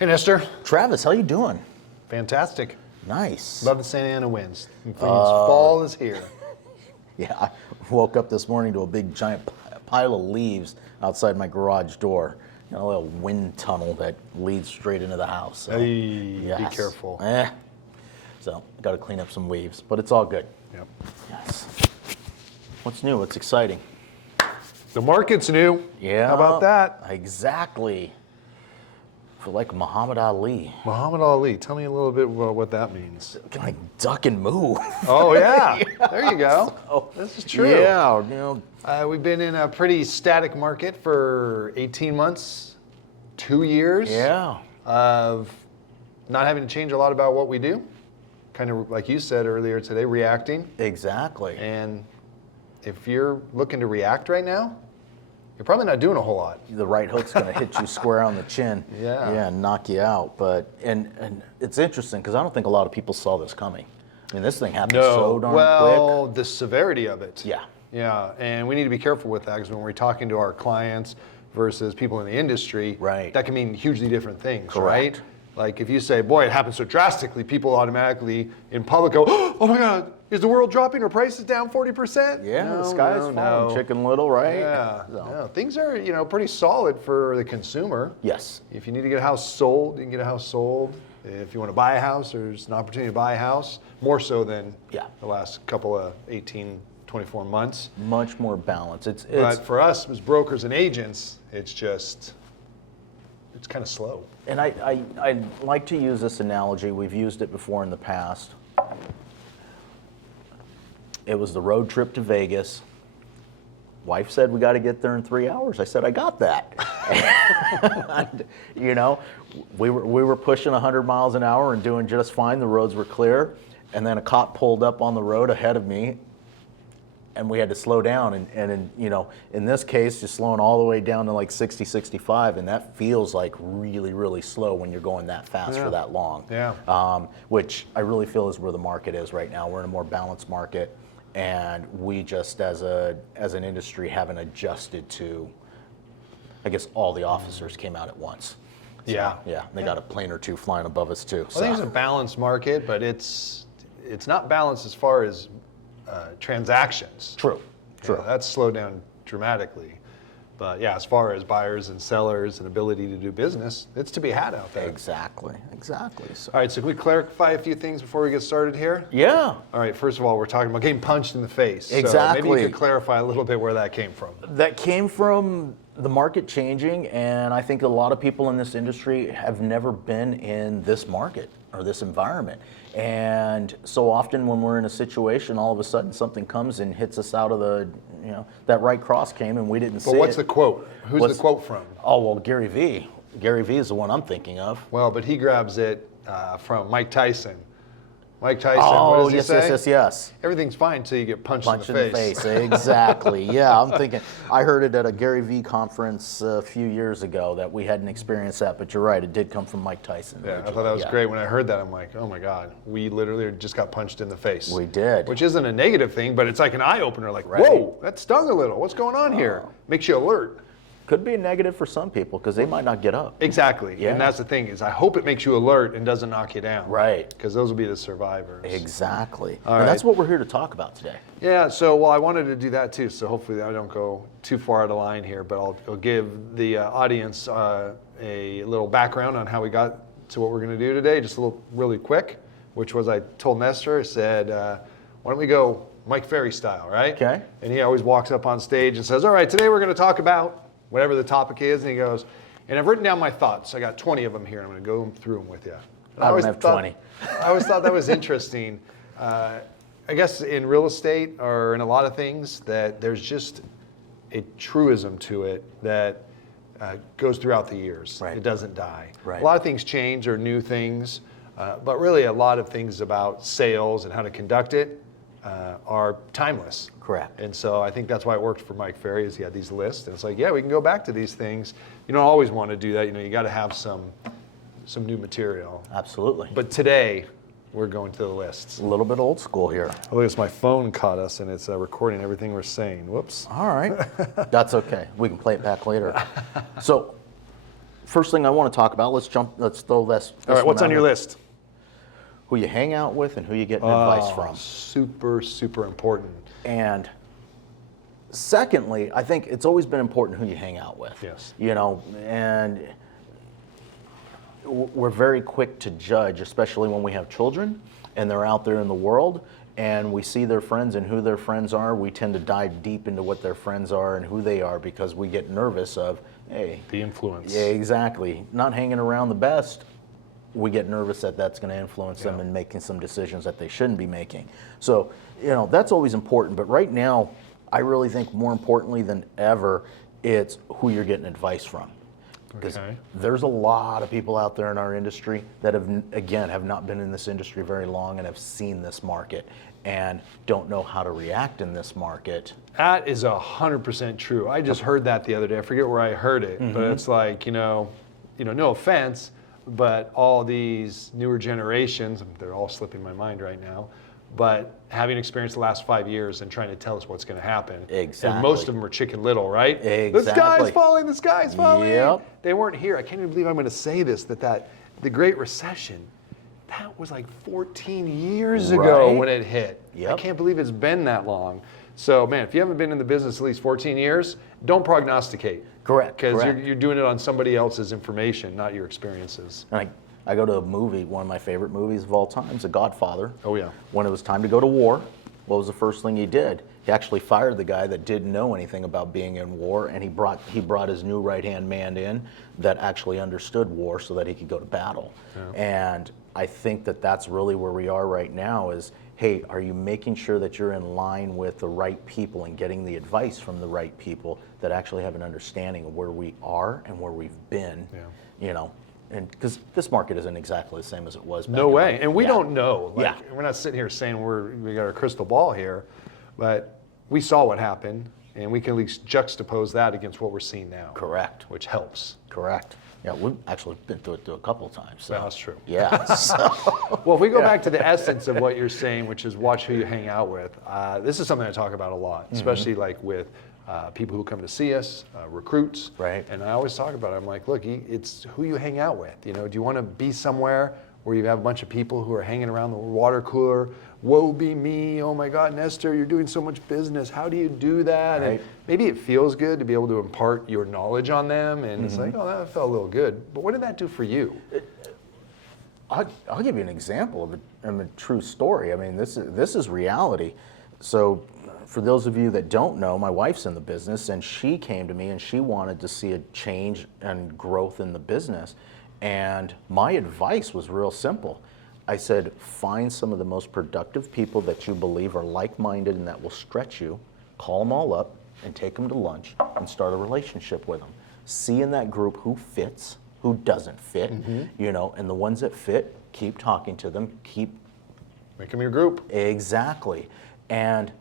Hey, Nestor. Travis, how you doing? Fantastic. Nice. Love the Santa Ana winds. It means fall is here. Yeah, I woke up this morning to a big giant pile of leaves outside my garage door. You know, a little wind tunnel that leads straight into the house. So, Hey, be careful. So, got to clean up some leaves, but it's all good. Yep. Yes. What's new? What's exciting? The market's new. Yeah. How about that? Exactly. I feel like Muhammad Ali. Muhammad Ali. Tell me a little bit about what that means. Can like duck and move. Oh, yeah. There you go. This is true. Yeah, you know. We've been in a pretty static market for 18 months, 2 years. Yeah. Of not having to change a lot about what we do. Kind of like you said earlier today, reacting. Exactly. And if you're looking to react right now, you're probably not doing a whole lot. The right hook's going to hit you square on the chin. Yeah. Yeah, and knock you out. But and it's interesting because I don't think a lot of people saw this coming. I mean, this thing happened so darn well, quick. the severity of it. Yeah. Yeah, and we need to be careful with that because when we're talking to our clients versus people in the industry, Right. that can mean hugely different things, Correct. right? Like if you say, boy, it happened so drastically, people automatically in public go, oh my God, is the world dropping or prices down 40%? Yeah, No, the sky's no, falling, no. Chicken Little, right? Yeah, So, no, things are pretty solid for the consumer. Yes. If you need to get a house sold, you can get a house sold. If you want to buy a house, there's an opportunity to buy a house, more so than the last couple of 18, 24 months. Much more balance. It's But for us as brokers and agents, it's kind of slow. And I like to use this analogy. We've used it before in the past. It was the road trip to Vegas. Wife said, we got to get there in 3 hours. I said, I got that. And, you know, we were pushing 100 miles an hour and doing just fine. The roads were clear. And then a cop pulled up on the road ahead of me, and we had to slow down. And you know, in this case, just slowing all the way down to like 60, 65, and that feels like really, really slow when you're going that fast for that long. Yeah. Which I really feel is where the market is right now. We're in a more balanced market, and we just, as an industry, haven't adjusted to. I guess all the officers came out at once. So, yeah. They got a plane or two flying above us too. I think it's a balanced market, but it's not balanced as far as transactions. True. That's slowed down dramatically. But yeah, as far as buyers and sellers and ability to do business, it's to be had out there. Exactly. So. All right, so can we clarify a few things before we get started here? Yeah. All right, first of all, we're talking about getting punched in the face. Exactly. So maybe you could clarify a little bit where that came from. That came from the market changing, and I think a lot of people in this industry have never been in this market or this environment. And so often when we're in a situation, all of a sudden something comes and hits us out of the, that right cross came and we didn't see it. But what's the quote? Who's the quote from? Oh, well, Gary Vee. Gary Vee is the one I'm thinking of. Well, but he grabs it from Mike Tyson. Mike Tyson, what does he say? Yes. Everything's fine until you get punched in the face. Exactly. Yeah, I'm thinking, I heard it at a Gary Vee conference a few years ago that we hadn't experienced that, but you're right, it did come from Mike Tyson. Yeah, I thought that was great. When I heard that, I'm like, oh my God, we literally just got punched in the face. We did. Which isn't a negative thing, but it's like an eye-opener, like, whoa, that stung a little. What's going on here? Makes you alert. Could be a negative for some people because they might not get up. Exactly. Yeah. And that's the thing is I hope it makes you alert and doesn't knock you down. Right. Because those will be the survivors. Exactly. All and that's what we're here to talk about today. Yeah, so I wanted to do that too, so hopefully I don't go too far out of line here, but I'll give the audience a little background on how we got to what we're going to do today, just a little really quick, which was I told Nestor, I said, why don't we go Mike Ferry style, right? Okay. And he always walks up on stage and says, all right, today we're going to talk about whatever the topic is, and he goes, and I've written down my thoughts. I got 20 of them here, and I'm going to go through them with you. I don't have 20. I always thought that was interesting. I guess in real estate or in a lot of things that there's just a truism to it that goes throughout the years. Right. It doesn't die. Right. A lot of things change or new things, but really a lot of things about sales and how to conduct it are timeless. Correct. And so I think that's why it worked for Mike Ferry is he had these lists. And it's like, yeah, we can go back to these things. You don't always want to do that. You got to have some new material. Absolutely. But today, we're going to the lists. A little bit old school here. Oh, look, it's my phone caught us, and it's recording everything we're saying. Whoops. All right. That's okay. We can play it back later. So first thing I want to talk about, let's throw this. All right, what's one on out your here. list? Who you hang out with and who you get advice from. Super, super important. And secondly, I think it's always been important who you hang out with. Yes. You know, and we're very quick to judge, especially when we have children and they're out there in the world and we see their friends and who their friends are. We tend to dive deep into what their friends are and who they are because we get nervous of, hey. The influence. Yeah, exactly. Not hanging around the best. We get nervous that that's going to influence them in making some decisions that they shouldn't be making. So, you know, that's always important. But right now, I really think more importantly than ever, it's who you're getting advice from. Because there's a lot of people out there in our industry that have not been in this industry very long and have seen this market and don't know how to react in this market. That is 100% true. I just heard that the other day. I forget where I heard it, but it's like, no offense, but all these newer generations, they're all slipping my mind right now, but having experienced the last 5 years and trying to tell us what's going to happen. Exactly. And most of them are Chicken Little, right? Exactly. The sky's falling, the sky's falling. Yep. They weren't here. I can't even believe I'm going to say this, that the Great Recession, that was like 14 years ago Right. when it hit. Yep. I can't believe it's been that long. So, man, if you haven't been in the business at least 14 years, don't prognosticate. Correct. Because correct. you're doing it on somebody else's information, not your experiences. And I go to a movie, one of my favorite movies of all time, The Godfather. Oh, yeah. When it was time to go to war, what was the first thing he did? He actually fired the guy that didn't know anything about being in war, and he brought his new right-hand man in that actually understood war so that he could go to battle. Yeah. And I think that that's really where we are right now is, hey, are you making sure that you're in line with the right people and getting the advice from the right people that actually have an understanding of where we are and where we've been, you know? And because this market isn't exactly the same as it was back No in way. like- And we yeah. don't know. Like, Yeah. we're not sitting here saying we got our crystal ball here, but we saw what happened, and we can at least juxtapose that against what we're seeing now. Correct. Which helps. Correct. Yeah, we've actually been through it a couple of times. So. Well, that's true. Yeah. So, Well, if we go back to the essence of what you're saying, which is watch who you hang out with, this is something I talk about a lot, especially like with people who come to see us, recruits. Right. And I always talk about it. I'm like, look, it's who you hang out with. You know, do you want to be somewhere where you have a bunch of people who are hanging around the water cooler? Woe be me! Oh my God, Nestor, you're doing so much business. How do you do that? Right. And maybe it feels good to be able to impart your knowledge on them, and it's like, oh, that felt a little good. But what did that do for you? I'll give you an example of a true story. I mean, this is reality. So, for those of you that don't know, my wife's in the business, and she came to me and she wanted to see a change and growth in the business. And my advice was real simple. I said, find some of the most productive people that you believe are like-minded and that will stretch you, call them all up and take them to lunch and start a relationship with them. See in that group who fits, who doesn't fit, you know, and the ones that fit, keep talking to them, Make them your group. Exactly. And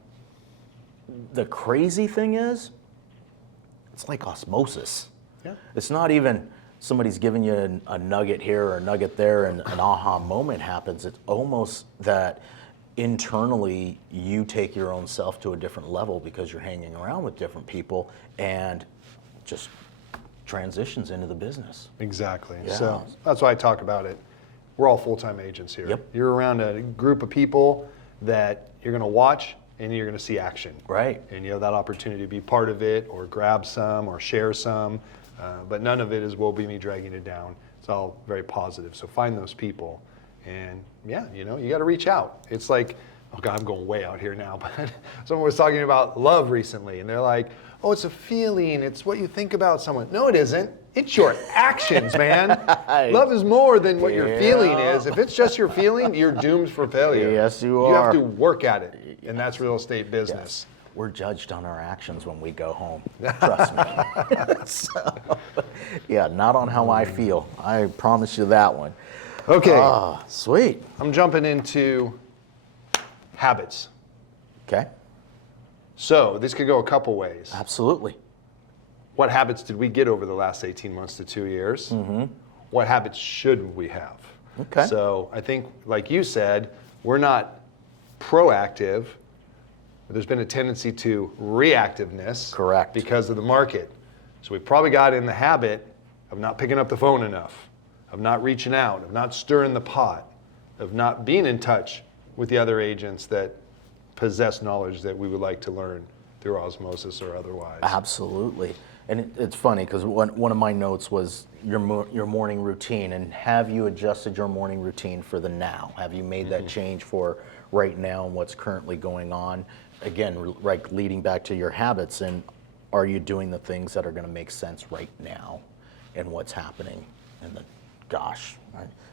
the crazy thing is, it's like osmosis. Yeah. It's not even somebody's giving you a nugget here or a nugget there and an aha moment happens. It's almost that internally you take your own self to a different level because you're hanging around with different people and just transitions into the business. Exactly. Yeah. So that's why I talk about it. We're all full-time agents here. Yep. You're around a group of people that you're going to watch and you're going to see action. Right. And you have that opportunity to be part of it or grab some or share some. But none of it is woe be me dragging it down. It's all very positive. So find those people. And yeah, you know, you got to reach out. It's like, oh God, I'm going way out here now. But someone was talking about love recently. And they're like, oh, it's a feeling. It's what you think about someone. No, it isn't. It's your actions, man. Love is more than what your feeling is. If it's just your feeling, you're doomed for failure. Yes, you You have are. to work at it. And that's real estate business. We're judged on our actions when we go home. Trust me. So, yeah, not on how I feel. I promise you that one. Okay. Ah, sweet. I'm jumping into habits. Okay. So this could go a couple ways. Absolutely. What habits did we get over the last 18 months to 2 years? What habits should we have? Okay. So I think, like you said, we're not proactive. There's been a tendency to reactiveness. Correct. Because of the market. So we probably got in the habit of not picking up the phone enough, of not reaching out, of not stirring the pot, of not being in touch with the other agents that possess knowledge that we would like to learn through osmosis or otherwise. Absolutely. And it's funny because one of my notes was your morning routine, and have you adjusted your morning routine for the now? Have you made that change for right now and what's currently going on? Again, like leading back to your habits, and are you doing the things that are going to make sense right now and what's happening? And then, gosh,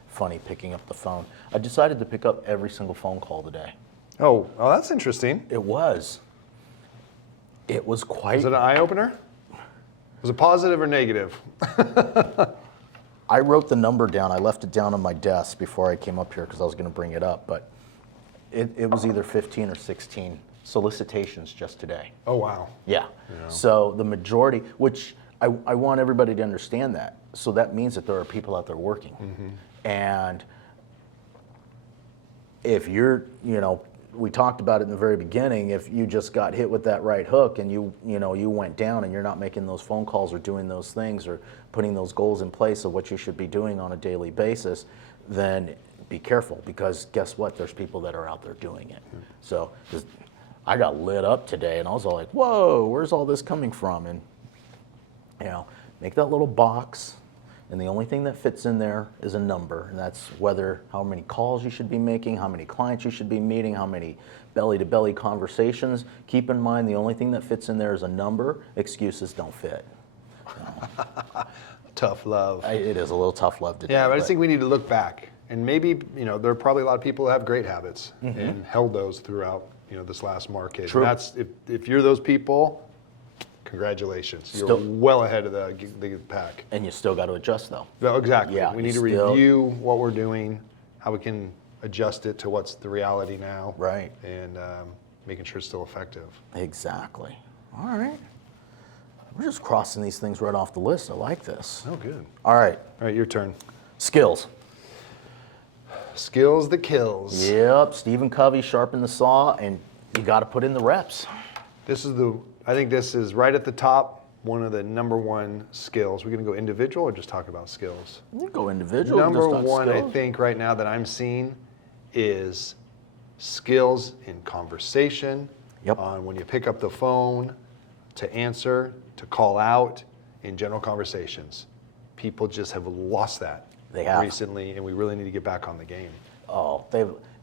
funny picking up the phone. I decided to pick up every single phone call today. Oh, that's interesting. It was quite. Is it an eye opener? Was it positive or negative? I wrote the number down. I left it down on my desk before I came up here because I was going to bring it up, but it was either 15 or 16 solicitations just today. Oh, wow. Yeah. So the majority, which I want everybody to understand that. So that means that there are people out there working. And if you're, we talked about it in the very beginning, if you just got hit with that right hook and you went down and you're not making those phone calls or doing those things or putting those goals in place of what you should be doing on a daily basis, then be careful, because guess what? There's people that are out there doing it. So I got lit up today and I was all like, whoa, where's all this coming from? And, make that little box. And the only thing that fits in there is a number, and that's how many calls you should be making, how many clients you should be meeting, how many belly-to-belly conversations. Keep in mind, the only thing that fits in there is a number. Excuses don't fit. Tough love. It is a little tough love to do. Yeah, but I just think we need to look back, and maybe there are probably a lot of people who have great habits and held those throughout this last market. True. And that's if you're those people. Congratulations. You're well ahead of the pack. And you still got to adjust, though. Well, exactly. Yeah, we need to review what we're doing, how we can adjust it to what's the reality now. Right. And making sure it's still effective. Exactly. All right. We're just crossing these things right off the list. I like this. Oh, good. All right. All right, your turn. Skills. Skills that kills. Yep. Stephen Covey sharpened the saw, and you got to put in the reps. I think this is right at the top, one of the number one skills. We're going to go individual or just talk about skills? You go individual. Number just one, skills. I think right now that I'm seeing is skills in conversation. Yep. On when you pick up the phone, to answer, to call out, in general conversations. People just have lost that recently, and we really need to get back on the game. Oh,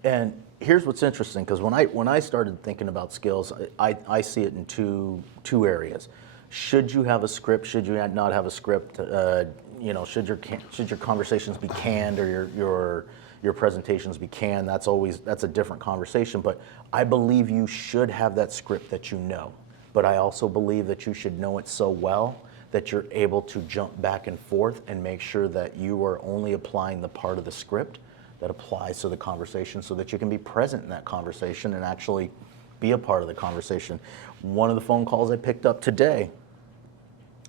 and here's what's interesting, because when I started thinking about skills, I see it in two areas. Should you have a script? Should you not have a script? Should your conversations be canned, or your presentations be canned? That's a different conversation. But I believe you should have that script that you know. But I also believe that you should know it so well that you're able to jump back and forth and make sure that you are only applying the part of the script that applies to the conversation, so that you can be present in that conversation and actually be a part of the conversation. One of the phone calls I picked up today,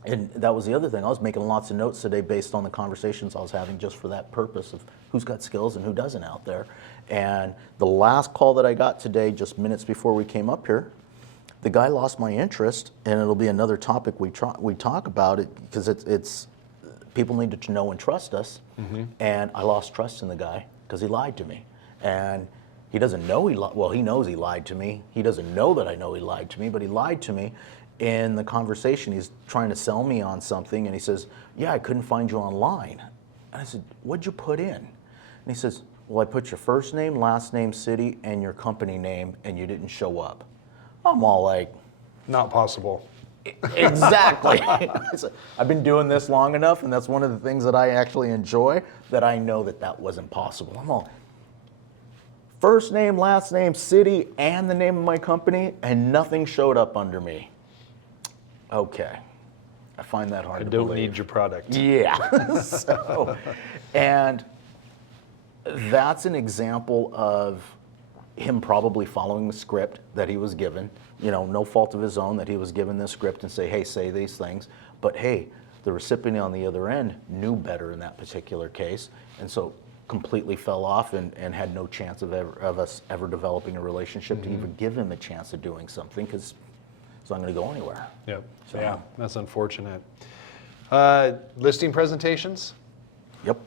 and that was the other thing, I was making lots of notes today based on the conversations I was having, just for that purpose of who's got skills and who doesn't out there. And the last call that I got today, just minutes before we came up here, the guy lost my interest, and it'll be another topic we talk about it, because it's people need to know and trust us. And I lost trust in the guy because he lied to me. And he doesn't know he knows he lied to me. He doesn't know that I know he lied to me, but he lied to me. In the conversation, he's trying to sell me on something, and he says, yeah, I couldn't find you online. And I said, what'd you put in? And he says, well, I put your first name, last name, city, and your company name, and you didn't show up. I'm all like, Not possible. exactly. I've been doing this long enough, and that's one of the things that I actually enjoy, that I know that wasn't possible. I'm all, first name, last name, city, and the name of my company, and nothing showed up under me. Okay. I find that hard to believe. I don't need your product. Yeah. And that's an example of him probably following the script that he was given, no fault of his own, that he was given this script and say, hey, say these things. But hey, the recipient on the other end knew better in that particular case, and so completely fell off and had no chance of us ever developing a relationship to even give him a chance of doing something, because it's not going to go anywhere. Yep. So, yeah, that's unfortunate. Listing presentations, Yep.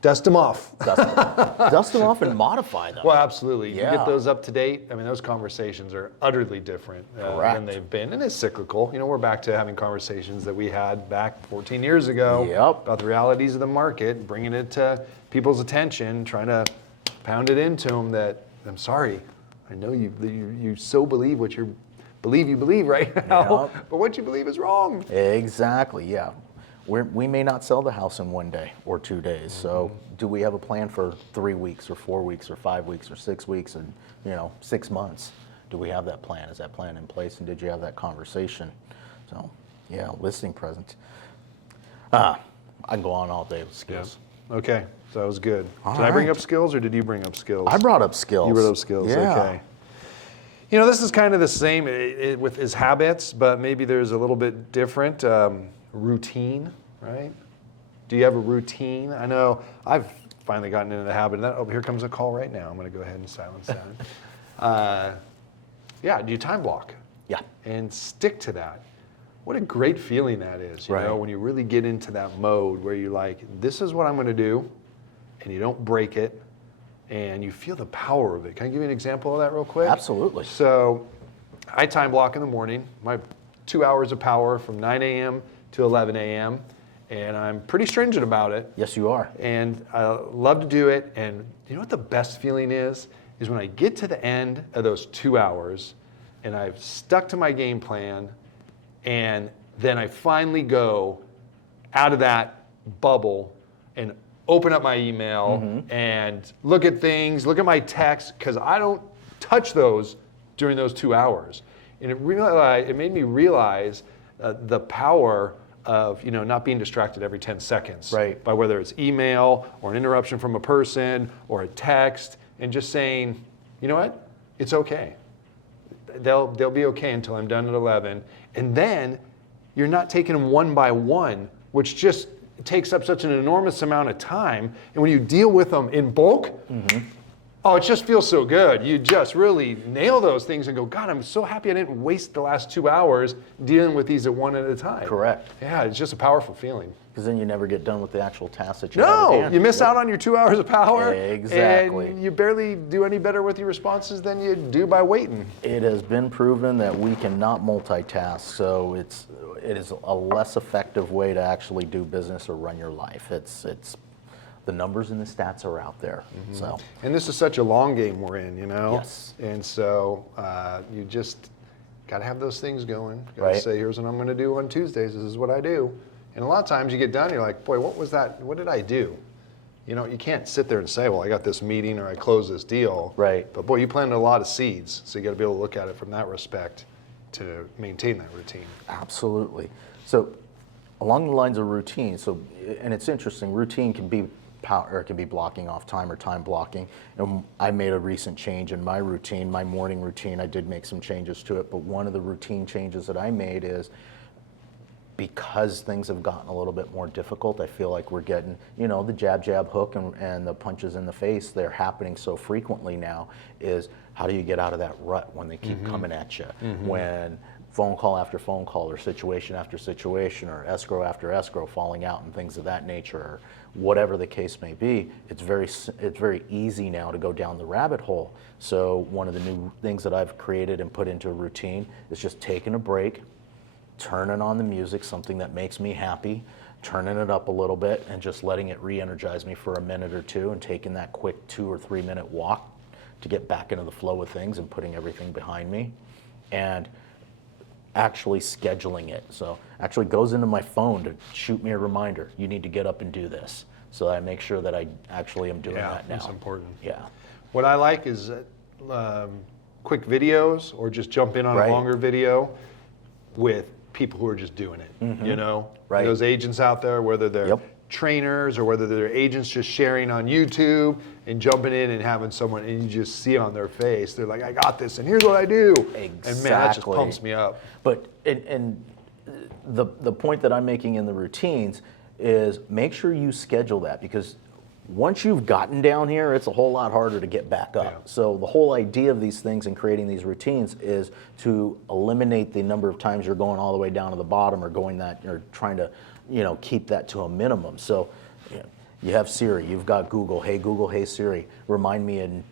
dust them off. Dust them off and modify them. Well, absolutely. You Yeah. get those up to date. I mean, those conversations are utterly different than Correct. they've been, and it's cyclical. You know, we're back to having conversations that we had back 14 years ago Yep. about the realities of the market, bringing it to people's attention, trying to pound it into them that I'm sorry, I know you so believe what you believe right now, Yep. but what you believe is wrong. Exactly, yeah. We may not sell the house in 1 day or 2 days. So do we have a plan for 3 weeks or 4 weeks or 5 weeks or 6 weeks and 6 months? Do we have that plan? Is that plan in place? And did you have that conversation? So yeah, listing present. I can go on all day with skills. Okay, so that was good. All Did I bring right. up skills or did you bring up skills? I brought up skills. You brought up skills, Yeah. okay. You know, this is kind of the same with his habits, but maybe there's a little bit different. Routine, right? Do you have a routine? I know I've finally gotten into the habit of that. Oh, here comes a call right now. I'm going to go ahead and silence that. Yeah, do you time block? Yeah. And stick to that. What a great feeling that is, you Right. know, when you really get into that mode where you're like, this is what I'm going to do, and you don't break it, and you feel the power of it. Can I give you an example of that real quick? Absolutely. So I time block in the morning, my 2 hours of power from 9 a.m. to 11 a.m., and I'm pretty stringent about it. Yes, you are. And I love to do it. And you know what the best feeling is when I get to the end of those 2 hours and I've stuck to my game plan, and then I finally go out of that bubble and open up my email and look at things, look at my text, because I don't touch those during those 2 hours. And it made me realize the power of not being distracted every 10 seconds Right. by whether it's email or an interruption from a person or a text, and just saying, you know what, it's okay. They'll be okay until I'm done at 11, and then you're not taking them one by one, which just takes up such an enormous amount of time. And when you deal with them in bulk, oh, it just feels so good. You just really nail those things and go, God, I'm so happy I didn't waste the last 2 hours dealing with these at one at a time. Correct. Yeah, it's just a powerful feeling. Because then you never get done with the actual task that you have at No, hand. you miss Yep. out on your 2 hours of power. Exactly. And you barely do any better with your responses than you do by waiting. It has been proven that we cannot multitask, so it is a less effective way to actually do business or run your life. It's the numbers and the stats are out there. So And this is such a long game we're in, Yes. And so you just got to have those things going. Got to Right. say, here's what I'm going to do on Tuesdays. This is what I do. And a lot of times you get done, you're like, boy, what was that? What did I do? You can't sit there and say, well, I got this meeting or I closed this deal. Right. But boy, you planted a lot of seeds. So you got to be able to look at it from that respect to maintain that routine. absolutely. So along the lines of routine, and it's interesting, routine can be power, or it can be blocking off time or time blocking. And I made a recent change in my routine, my morning routine. I did make some changes to it, but one of the routine changes that I made is, because things have gotten a little bit more difficult, I feel like we're getting, the jab, hook, and the punches in the face, they're happening so frequently now, is how do you get out of that rut when they keep coming at you? When phone call after phone call, or situation after situation, or escrow after escrow falling out and things of that nature, or whatever the case may be, it's very easy now to go down the rabbit hole. So one of the new things that I've created and put into a routine is just taking a break, turning on the music, something that makes me happy, turning it up a little bit, and just letting it re-energize me for a minute or two, and taking that quick 2 or 3 minute walk to get back into the flow of things and putting everything behind me, and actually scheduling it. So actually goes into my phone to shoot me a reminder, you need to get up and do this. So I make sure that I actually am doing that now. That's important. Yeah. What I like is quick videos, or just jump in on Right. a longer video with people who are just doing it, Right. Those agents out there, whether they're Yep. trainers or whether they're agents just sharing on YouTube and jumping in and having someone, and you just see it on their face. They're like, I got this, and here's what I do. And man, that just Exactly. pumps me up. But and the point that I'm making in the routines is make sure you schedule that, because Once you've gotten down here, it's a whole lot harder to get back up. Yeah. So the whole idea of these things and creating these routines is to eliminate the number of times you're going all the way down to the bottom or going that, or trying to, keep that to a minimum. So you have Siri, you've got Google, hey Siri, remind me in,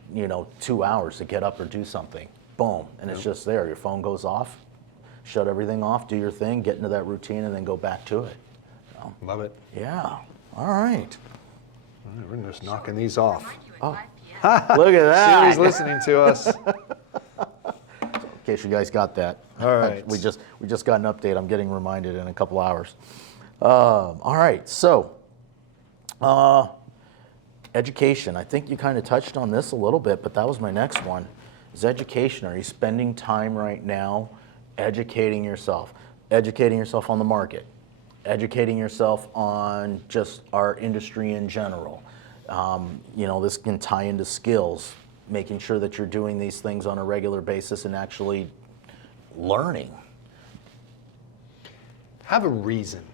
2 hours to get up or do something. Boom, and it's just there. Your phone goes off, shut everything off, do your thing, get into that routine, and then go back to it. So, Love it. yeah, all right. We're just knocking these off. Oh, look at that. Siri's listening to us. In case you guys got that. All right. We just got an update. I'm getting reminded in a couple hours. All right, so education. I think you kind of touched on this a little bit, but that was my next one. Is education. Are you spending time right now educating yourself on the market, educating yourself on just our industry in general? This can tie into skills, making sure that you're doing these things on a regular basis and actually learning. Have a reason,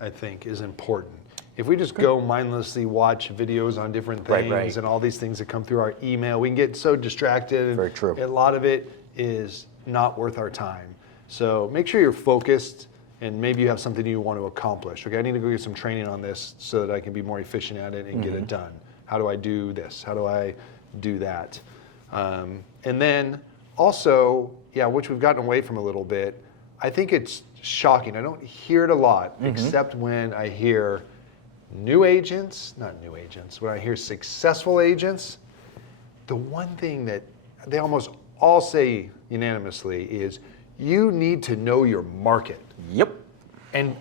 I think, is important. If we just go mindlessly watch videos on different things Right. and all these things that come through our email, we can get so distracted. And Very true. A lot of it is not worth our time. So make sure you're focused, and maybe you have something you want to accomplish. Okay, I need to go get some training on this so that I can be more efficient at it and get it done. How do I do this? How do I do that? And then also, which we've gotten away from a little bit, I think it's shocking. I don't hear it a lot, except when I hear when I hear successful agents, the one thing that they almost all say unanimously is, you need to know your market. Yep. And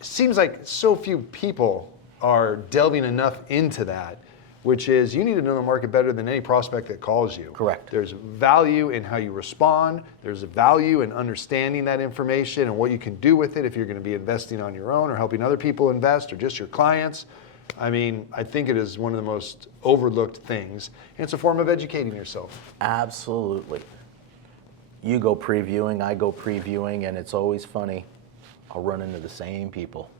seems like so few people are delving enough into that, which is, you need to know the market better than any prospect that calls you. Correct. There's value in how you respond. There's a value in understanding that information and what you can do with it if you're going to be investing on your own or helping other people invest or just your clients. I mean, I think it is one of the most overlooked things, and it's a form of educating yourself. Absolutely. You go previewing, I go previewing, and it's always funny. I'll run into the same people,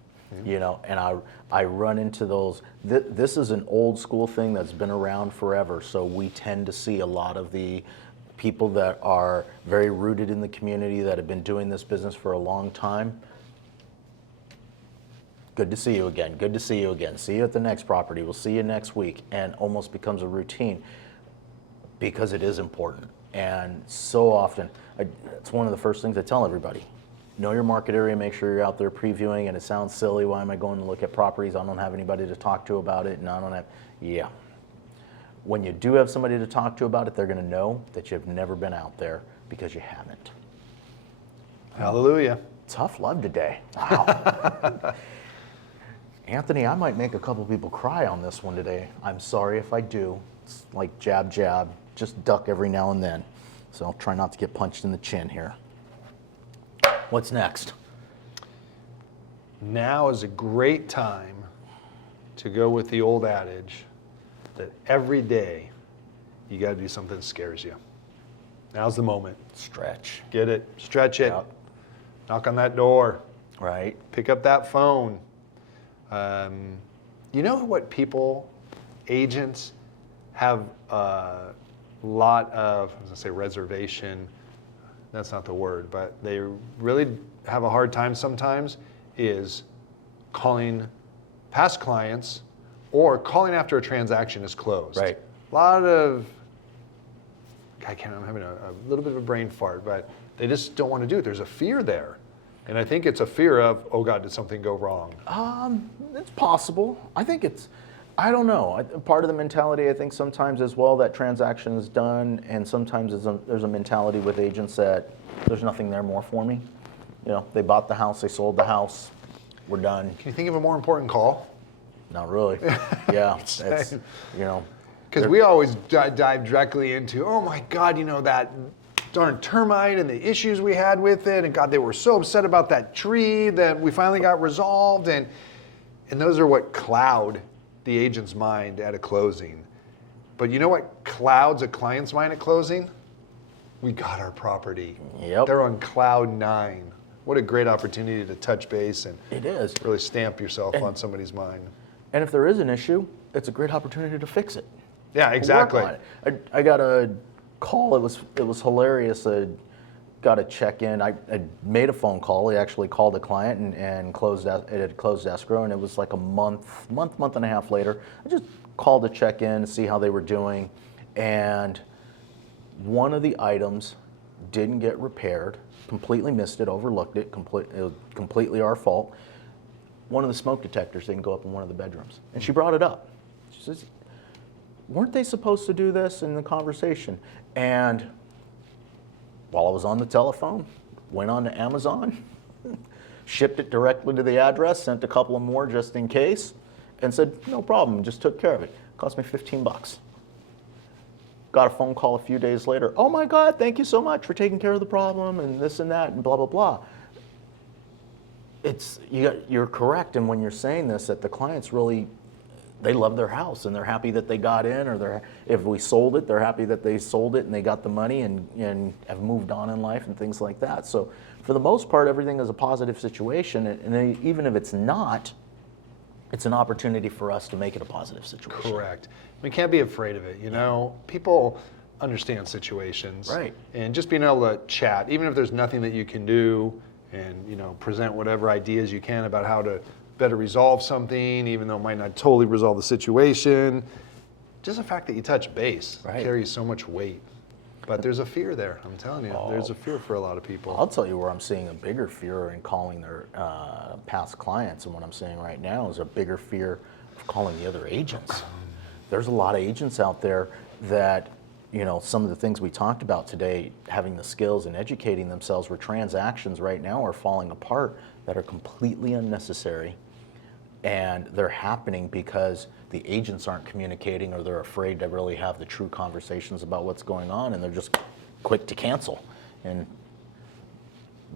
and I run into those. This is an old school thing that's been around forever, so we tend to see a lot of the people that are very rooted in the community that have been doing this business for a long time. Good to see you again. Good to see you again. See you at the next property. We'll see you next week, and almost becomes a routine because it is important. And so often, it's one of the first things I tell everybody. Know your market area, make sure you're out there previewing, and it sounds silly, why am I going to look at properties? I don't have anybody to talk to about it, and I don't have, When you do have somebody to talk to about it, they're gonna know that you've never been out there because you haven't. Hallelujah. Tough love today, wow. Anthony, I might make a couple people cry on this one today. I'm sorry if I do. It's like jab, jab, just duck every now and then. So I'll try not to get punched in the chin here. What's next? Now is a great time to go with the old adage that every day you got to do something that scares you. Now's the moment. Stretch. Get it, stretch it, Yep. knock on that door, Right. pick up that phone. You know what agents have a lot of, I was gonna say reservation, that's not the word, but they really have a hard time sometimes is calling past clients or calling after a transaction is closed. Right. A lot of, I'm having a little bit of a brain fart, but they just don't want to do it. There's a fear there. And I think it's a fear of, oh God, did something go wrong? It's possible. I don't know. Part of the mentality, I think, sometimes as well, that transaction is done, and sometimes there's a mentality with agents that there's nothing there more for me. They bought the house, they sold the house, we're done. Can you think of a more important call? Not really. Yeah, it's, Because we always dive directly into, oh my God, that darn termite and the issues we had with it, and God, they were so upset about that tree that we finally got resolved, and those are what cloud the agent's mind at a closing. But you know what clouds a client's mind at closing? We got our property. Yep. They're on cloud 9. What a great opportunity to touch base and it is. really stamp yourself on somebody's mind. And if there is an issue, it's a great opportunity to fix it. Yeah, exactly. Work on it. I got a call. It was hilarious. I got a check in. I made a phone call. He actually called a client and closed. It had closed escrow, and it was like a month and a half later. I just called to check in to see how they were doing, and one of the items didn't get repaired. Completely missed it. Overlooked it. It was completely our fault. One of the smoke detectors didn't go up in one of the bedrooms, and she brought it up. She says, weren't they supposed to do this in the conversation? And while I was on the telephone, went on to Amazon, shipped it directly to the address, sent a couple of more just in case, and said, no problem, just took care of it. Cost me $15. Got a phone call a few days later, oh my God, thank you so much for taking care of the problem and this and that and blah, blah, blah. You're correct, and when you're saying this, that the clients really, they love their house and they're happy that they got in, or if we sold it, they're happy that they sold it and they got the money and have moved on in life and things like that. So for the most part, everything is a positive situation, and even if it's not, it's an opportunity for us to make it a positive situation. Correct. We can't be afraid of it. You know, people understand situations. Right. And just being able to chat, even if there's nothing that you can do, and, you know, present whatever ideas you can about how to better resolve something, even though it might not totally resolve the situation. Just the fact that you touch base carries so much weight. But there's a fear there, I'm telling you. There's a fear for a lot of people. I'll tell you where I'm seeing a bigger fear in calling their past clients, and what I'm seeing right now is a bigger fear of calling the other agents. There's a lot of agents out there that, you know, some of the things we talked about today, having the skills and educating themselves, where transactions right now are falling apart that are completely unnecessary. And they're happening because the agents aren't communicating, or they're afraid to really have the true conversations about what's going on, and they're just quick to cancel. In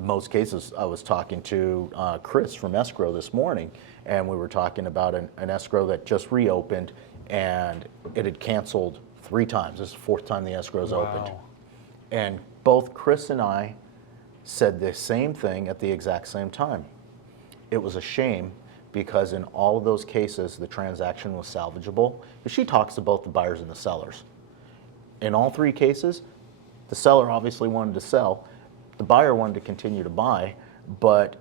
most cases, I was talking to Chris from Escrow this morning, and we were talking about an escrow that just reopened, and it had canceled 3 times. This is the 4th time the escrow's opened. And both Chris and I said the same thing at the exact same time. It was a shame, because in all of those cases, the transaction was salvageable. She talks to both the buyers and the sellers. In all 3 cases, the seller obviously wanted to sell, the buyer wanted to continue to buy, but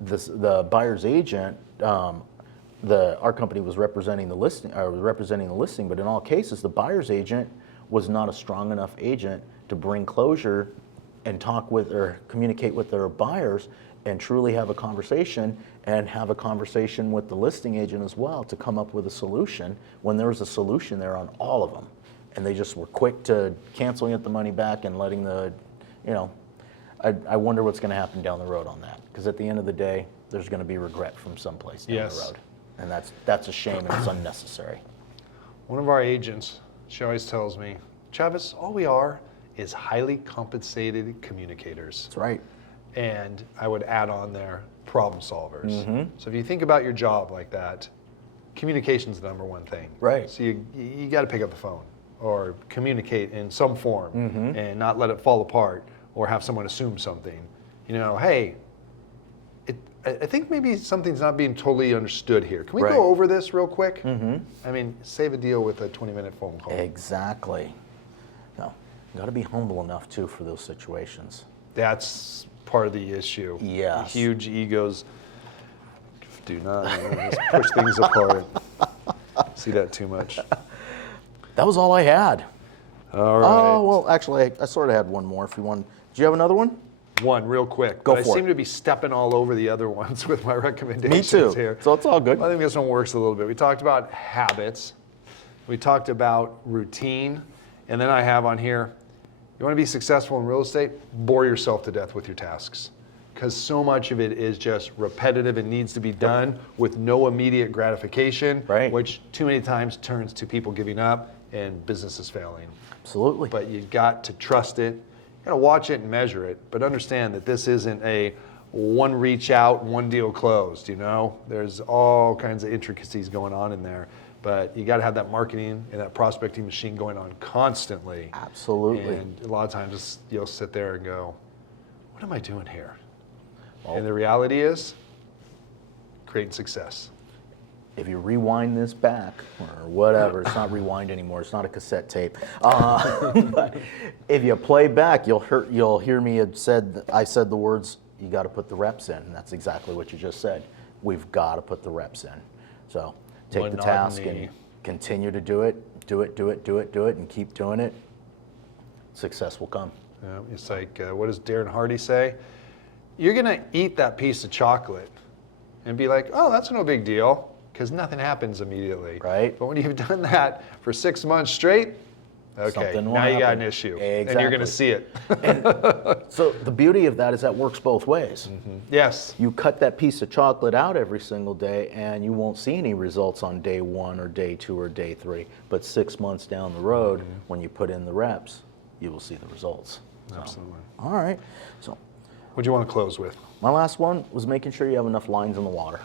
the buyer's agent, our company was representing the listing, but in all cases, the buyer's agent was not a strong enough agent to bring closure and talk with or communicate with their buyers and truly have a conversation, and have a conversation with the listing agent as well to come up with a solution, when there was a solution there on all of them. And they just were quick to canceling it, the money back, and letting the, you know, I wonder what's going to happen down the road on that. Because at the end of the day, there's going to be regret from someplace down the road. And that's a shame, and it's unnecessary. One of our agents, she always tells me, Travis, all we are is highly compensated communicators. That's right. And I would add on there, problem solvers. So if you think about your job like that, communication's the #1 thing. Right. So you got to pick up the phone or communicate in some form and not let it fall apart or have someone assume something. You know, hey, I think maybe something's not being totally understood here. Can we go over this real quick? I mean, save a deal with a 20-minute phone call. Exactly. No, you got to be humble enough too for those situations. That's part of the issue. Yes. Huge egos do not just push things apart. See that too much. That was all I had. All right. Oh, well, actually, I sort of had one more if you want. Do you have another one? One real quick. Go but for I seem it. to be stepping all over the other ones with my recommendations Me too. here. So it's all good. I think this one works a little bit. We talked about habits. We talked about routine. And then I have on here, you want to be successful in real estate? Bore yourself to death with your tasks. Because so much of it is just repetitive and needs to be done with no immediate gratification, which too many times turns to people giving up and businesses failing. Absolutely. But you got to trust it. You got to watch it and measure it, but understand that this isn't a one reach out, one deal closed, you know? There's all kinds of intricacies going on in there, but you got to have that marketing and that prospecting machine going on constantly. Absolutely. And a lot of times you'll sit there and go, what am I doing here? And the reality is creating success. if you rewind this back or whatever, it's not rewind anymore. It's not a cassette tape. But if you play back, you'll hear me I said the words, you got to put the reps in. And that's exactly what you just said. We've got to put the reps in. So take the task and continue to do it, and keep doing it. Success will come. Yeah, it's like, what does Darren Hardy say? You're going to eat that piece of chocolate and be like, oh, that's no big deal, because nothing happens immediately. Right. But when you've done that for 6 months straight, okay, Something will now you got happen. an issue. Exactly. And you're going to see it. So the beauty of that is that works both ways. Yes. You cut that piece of chocolate out every single day and you won't see any results on day 1 or day 2 or day 3. But 6 months down the road, when you put in the reps, you will see the results. So, Absolutely. all right. So What do you want to close with? my last one was making sure you have enough lines in the water.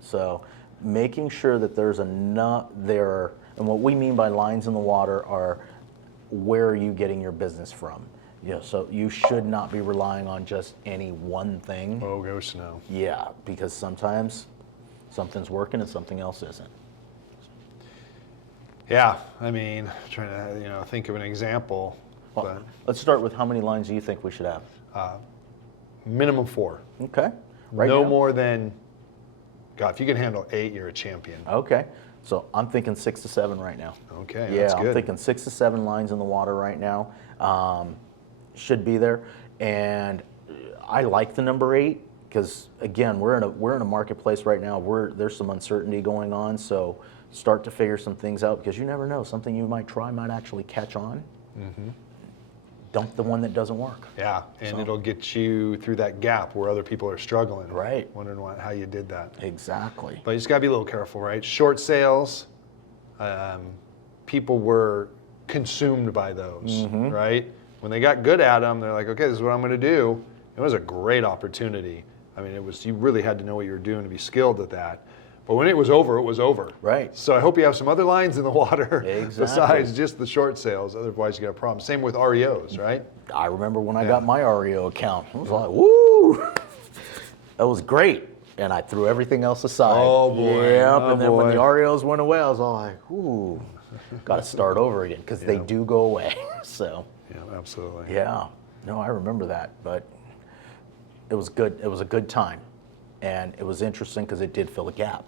So making sure that there's enough there, and what we mean by lines in the water are where are you getting your business from? So you should not be relying on just any one thing. Oh, gosh, no. Yeah, because sometimes something's working and something else isn't. Yeah, I mean, trying to think of an example. Well, let's start with how many lines do you think we should have? Minimum 4. Okay. No now? more than, God, if you can handle 8, you're a champion. Okay. So I'm thinking 6 to 7 right now. Okay, Yeah, that's good. I'm thinking 6 to 7 lines in the water right now. Should be there. And I like the number 8 because, again, we're in a marketplace right now where there's some uncertainty going on. So start to figure some things out because you never know. Something you might try might actually catch on. Dump the one that doesn't work. Yeah, and it'll get you through that gap where other people are struggling. Right. Wondering how you did that. Exactly. But you just got to be a little careful, right? Short sales, people were consumed by those, right? When they got good at them, they're like, okay, this is what I'm going to do. It was a great opportunity. I mean, you really had to know what you were doing to be skilled at that. But when it was over, it was over. Right. So I hope you have some other lines in the water Exactly. besides just the short sales. Otherwise, you got a problem. Same with REOs, right? I remember when I got my REO account. I was like, woo! That was great. And I threw everything else aside. Oh, boy. Yep. Oh, and then when the boy. REOs went away, I was all like, ooh, got to start over again because they do go away. So, Yeah, absolutely. yeah. No, I remember that. But it was good. It was a good time. And it was interesting because it did fill a gap.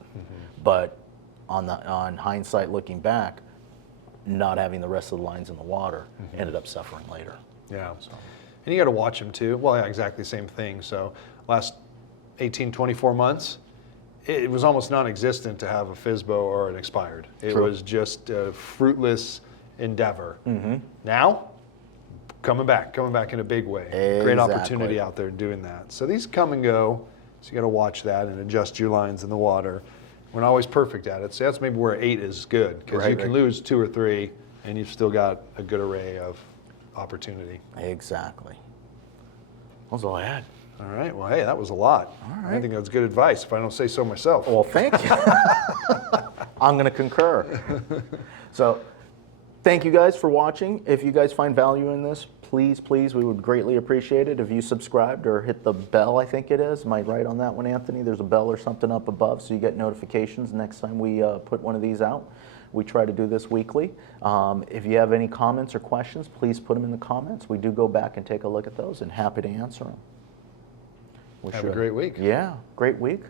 But on hindsight, looking back, not having the rest of the lines in the water ended up suffering later. Yeah. And you got to watch them too. Well, yeah, exactly the same thing. So last 18, 24 months, it was almost non-existent to have a FSBO or an expired. It True. was just a fruitless endeavor. Now, coming back in a big way. Great Exactly. opportunity out there doing that. So these come and go. So you got to watch that and adjust your lines in the water. We're not always perfect at it. So that's maybe where 8 is good because you can lose 2 or 3 and you've still got a good array of opportunity. Exactly. That's all I had. All right. Well, hey, that was a lot. All I right. think that's good advice if I don't say so myself. Well, thank you. I'm going to concur. So, thank you guys for watching. If you guys find value in this, please, we would greatly appreciate it if you subscribed or hit the bell, I think it is. Am I right on that one, Anthony? There's a bell or something up above so you get notifications next time we put one of these out. We try to do this weekly. If you have any comments or questions, please put them in the comments. We do go back and take a look at those and happy to answer them. Have a great week. Yeah, great week.